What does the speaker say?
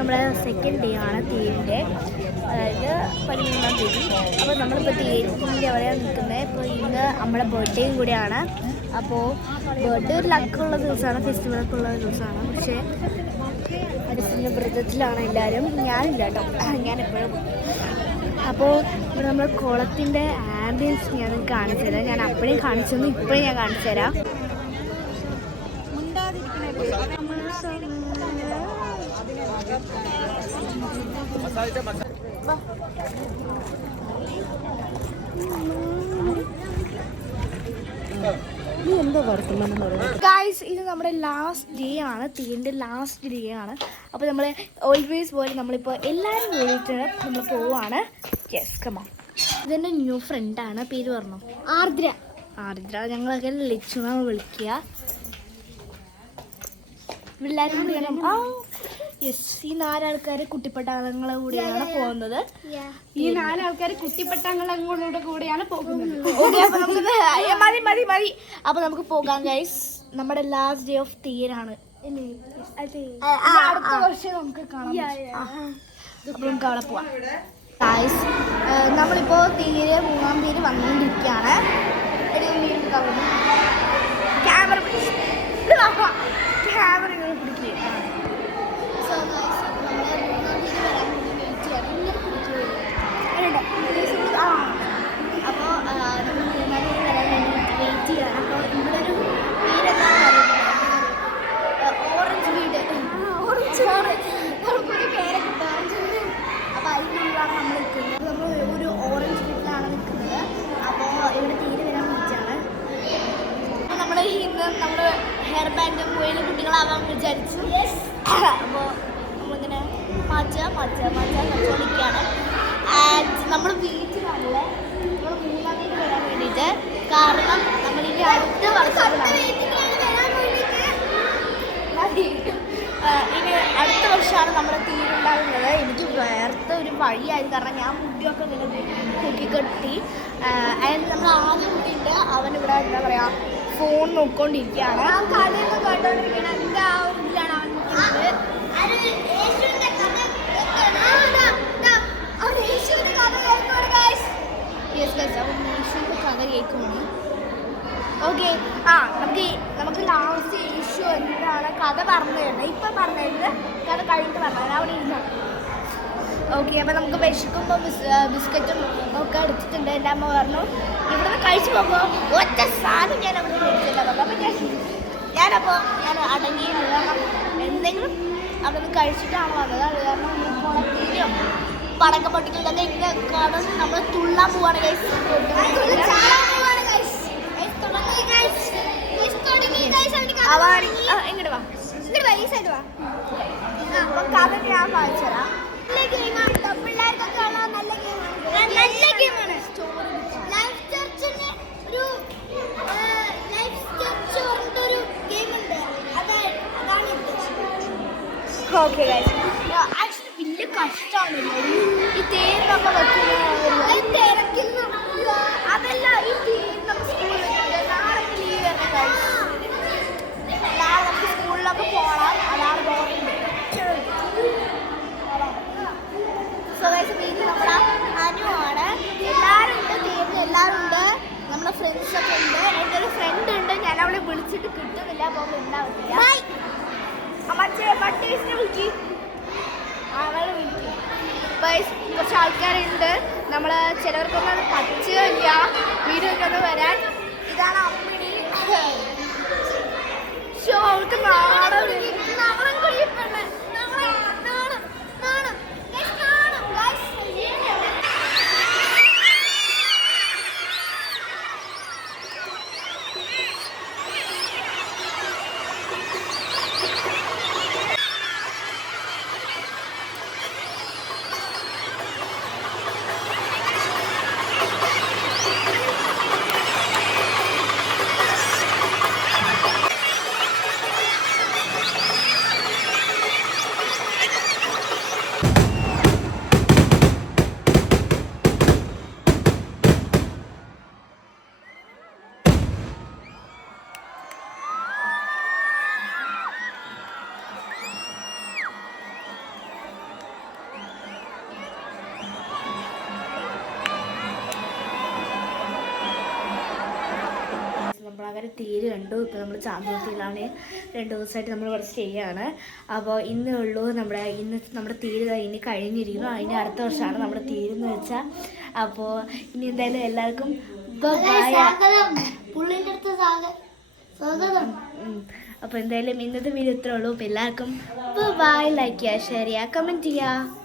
നമ്മുടെ second day ആണ് തീരിൻ്റെ, അതായത് 13-ാം തീയതി. അപ്പോൾ നമ്മളിപ്പോൾ തീരിൻ്റെ എവിടെയാണ് നിൽക്കുന്നത്. ഇപ്പോൾ ഇന്ന് നമ്മുടെ ബർത്ത്ഡേയും കൂടിയാണ്. അപ്പോൾ ബർത്ത്ഡേ ഒരു ലക്കുള്ള ദിവസമാണ്, ഫെസ്റ്റിവലൊക്കെ ഉള്ള ദിവസമാണ്. പക്ഷേ ഫെസ്റ്റിവലിൻ്റെ വ്രതത്തിലാണ് എല്ലാവരും. ഞാനില്ല കേട്ടോ, ഞാനെപ്പോഴും. അപ്പോൾ ഇവിടെ നമ്മൾ കുളത്തിൻ്റെ ആംബിയൻസ് ഞാൻ കാണിച്ചു തരാം. ഞാൻ അപ്പോഴും കാണിച്ചെന്ന് ഇപ്പോഴും ഞാൻ കാണിച്ചു തരാം. ഗൈസ്, ഇത് നമ്മുടെ ലാസ്റ്റ് ഡേ ആണ്, തീരിൻ്റെ ലാസ്റ്റ് ഡേ ആണ്. അപ്പോൾ നമ്മൾ ഓൾവേസ് പോലെ നമ്മളിപ്പോൾ എല്ലാവരും കൂടിയിട്ട് നമ്മൾ പോവാണ്. Yes, come on. ഇതെൻ്റെ ന്യൂ ഫ്രണ്ടാണ്, പേര് പറഞ്ഞു ആർദ്ര. ഞങ്ങളൊക്കെ ലച്ചുന്നാണ് വിളിക്കുക. എല്ലാവരും കൂടിയാണ്. യെസ്, ഈ 4 ആൾക്കാർ കുട്ടിപ്പട്ടാളങ്ങളുടെ കൂടെയാണ് പോകുന്നത്. ഈ 4 ആൾക്കാർ കുട്ടിപ്പട്ടാളങ്ങളുടെ കൂടെയാണ് പോകുന്നത്. ഓക്കെ, അപ്പോൾ നമുക്ക് മതി. അപ്പോൾ നമുക്ക് പോകാം ഗൈസ്. നമ്മുടെ ലാസ്റ്റ് ഡേ ഓഫ് തീരാണ്. അടുത്ത വർഷം നമുക്ക് കാണാം. അപ്പോൾ നമുക്ക് അവിടെ പോവാം ഗൈസ്. നമ്മളിപ്പോൾ തീരെ 3-ാം തീയതി വന്നുകൊണ്ടിരിക്കുകയാണ്. ക്യാമറ ഇങ്ങനെ പിടിക്കുക. സോ ഗൈസ്, നമ്മൾ 3-ാം തീയതി വരാൻ വേണ്ടി വെയിറ്റ് ചെയ്യണം. അപ്പോൾ നമ്മൾ 3-ാം തീയതി വരാൻ വേണ്ടി വെയിറ്റ് ചെയ്യണം. അപ്പോൾ ഇവിടെ ഒരു വീടെന്താണെന്ന് അറിയുന്നത്, ഓറഞ്ച് വീട്. നമുക്കൊരു പേരൊക്കെ ഓറഞ്ച് വീട്. അപ്പോൾ അതിനുള്ളിലാണ് നമ്മൾ നിൽക്കുന്നത്. നമ്മൾ ഒരു ഓറഞ്ച് വീട്ടിലാണ് നിൽക്കുന്നത്. അപ്പോൾ ഇവിടെ തീരെ വരാൻ വേണ്ടിയിട്ടാണ്. അപ്പോൾ നമ്മൾ ഇന്ന് നമ്മൾ ഹെയർ ബാൻഡ് പോയി കുട്ടികളാവാൻ വിചാരിച്ചു. അപ്പോൾ നമ്മളിങ്ങനെ മച്ചോണ്ടിരിക്കുകയാണ്. ആൻഡ് നമ്മൾ വീട്ടിലാണല്ലേ, നമ്മൾ 3-ാം തീയതി വരാൻ വേണ്ടിയിട്ട്. കാരണം നമ്മളിനി അടുത്ത വർഷത്തിലാണ്, ഇനി അടുത്ത വർഷമാണ് നമ്മുടെ തീരുണ്ടാകുന്നത്. എനിക്ക് വേർത്ത ഒരു വഴിയായത്, കാരണം ഞാൻ മുടിയൊക്കെ ഇങ്ങനെ തൂക്കിക്കെട്ടി. അതിന് നമ്മൾ ആദ്യം കുട്ടിയുണ്ട്, അവനിവിടെ എന്താ പറയുക, ഫോൺ നോക്കിക്കൊണ്ടിരിക്കുകയാണ്. കഥയൊക്കെ കേട്ടോണ്ടിരിക്കണം. എൻ്റെ ആ ഒരു ഇതിലാണ് അവൻ നിൽക്കുന്നത്. കഥ കേൾക്കുവാണ്. ഓക്കെ, നമുക്ക് ലാസ്റ്റ് ഇഷ്യൂ എന്താണ് കഥ പറഞ്ഞു തരുന്നത്. ഇപ്പം പറഞ്ഞു തരുന്നത് കഥ കഴിഞ്ഞിട്ട് പറഞ്ഞത് അവിടെ ഇരുന്നു. ഓക്കെ, അപ്പോൾ നമുക്ക് വിശക്കുമ്പോൾ ബിസ്ക്കറ്റും ഒക്കെ എടുത്തിട്ടുണ്ട്. എൻ്റെ അമ്മ പറഞ്ഞു ഇവിടുന്ന് കഴിച്ചു പോകുമ്പോൾ ഒറ്റ സാധനം ഞാൻ അവിടെ മേടിച്ചില്ല പറഞ്ഞു. അപ്പം ഞാൻ അടങ്ങിയില്ല, കാരണം എന്തെങ്കിലും അവിടെ നിന്ന് കഴിച്ചിട്ടാണ് വന്നത്. അത് കാരണം കുളത്തിലോ പടക്ക പൊട്ടിക്കുന്നതൊക്കെ ഇങ്ങനെ കടന്ന് നമ്മൾ തുള്ളാൻ പോവാണ് ഗൈസ്. ഇങ്ങോട്ട് വാ, ഈ സൈഡ് വാ. അപ്പം കഥ ഞാൻ വായിച്ചു തരാം. പിള്ളേർക്കൊക്കെ നല്ല ഗെയിമാണ്. ലൈഫ് ചർച്ചിന് ഒരു ഗെയിമുണ്ട്, അതാണ് ഓക്കെ ഗൈസ്. ആക്ച്വലി വലിയ കഷ്ടമാണ് ഈ തേരിനൊക്കെ വെക്കുന്നത്. അതല്ല, ഈ തേര് നമുക്ക് സ്കൂളിൽ നാളെ ലീവ് വരണം ഗൈസ്. നാളെ നമുക്ക് സ്കൂളിലൊക്കെ പോകണം, അതാണ് ഗവൺമെൻറ്. സോ ഗൈസ്, വീട്ടിൽ നമ്മുടെ അനുവാണ്. എല്ലാവരും ഉണ്ട്, തേരിന് എല്ലാവരും ഉണ്ട്. നമ്മുടെ ഫ്രണ്ട്സൊക്കെ ഉണ്ട്. എൻ്റെ ഒരു ഫ്രണ്ട് ഉണ്ട്, ഞാൻ അവളെ വിളിച്ചിട്ട് കിട്ടുന്നില്ല. അപ്പോൾ ഉണ്ടാവത്തില്ല. മറ്റേ വിളിക്ക്, അവളെ വിളിക്കും. കുറച്ച് ആൾക്കാരുണ്ട്. നമ്മൾ ചിലവർക്കൊന്നും അത് പറ്റുകയില്ല വീഡിയോക്കൊന്ന് വരാൻ. ഇതാണ് അമ്മിണി. ഷോ അവൾക്ക് നാടൻ കുഴിപ്പുണ്ട്. നമ്മളങ്ങനെ തീര് കണ്ടു. ഇപ്പോൾ നമ്മൾ ചാന്തുരുത്തിയിലാണ് 2 ദിവസമായിട്ട് നമ്മളിവിടെ സ്റ്റേ ആണ്. അപ്പോൾ ഇന്നേ ഉള്ളൂ നമ്മുടെ തീര് ഇനി കഴിഞ്ഞിരിക്കുന്നു. അതിന് അടുത്ത വർഷമാണ് നമ്മുടെ തീരെന്ന് വെച്ചാൽ. അപ്പോൾ ഇനി എന്തായാലും എല്ലാവർക്കും അപ്പോൾ എന്തായാലും ഇന്നത്തെ വീഡിയോ ഇത്രേ ഉള്ളൂ. അപ്പോൾ എല്ലാവർക്കും ബൈ. ലൈക്ക് ചെയ്യുക, ഷെയർ ചെയ്യുക, കമൻറ്റ് ചെയ്യുക.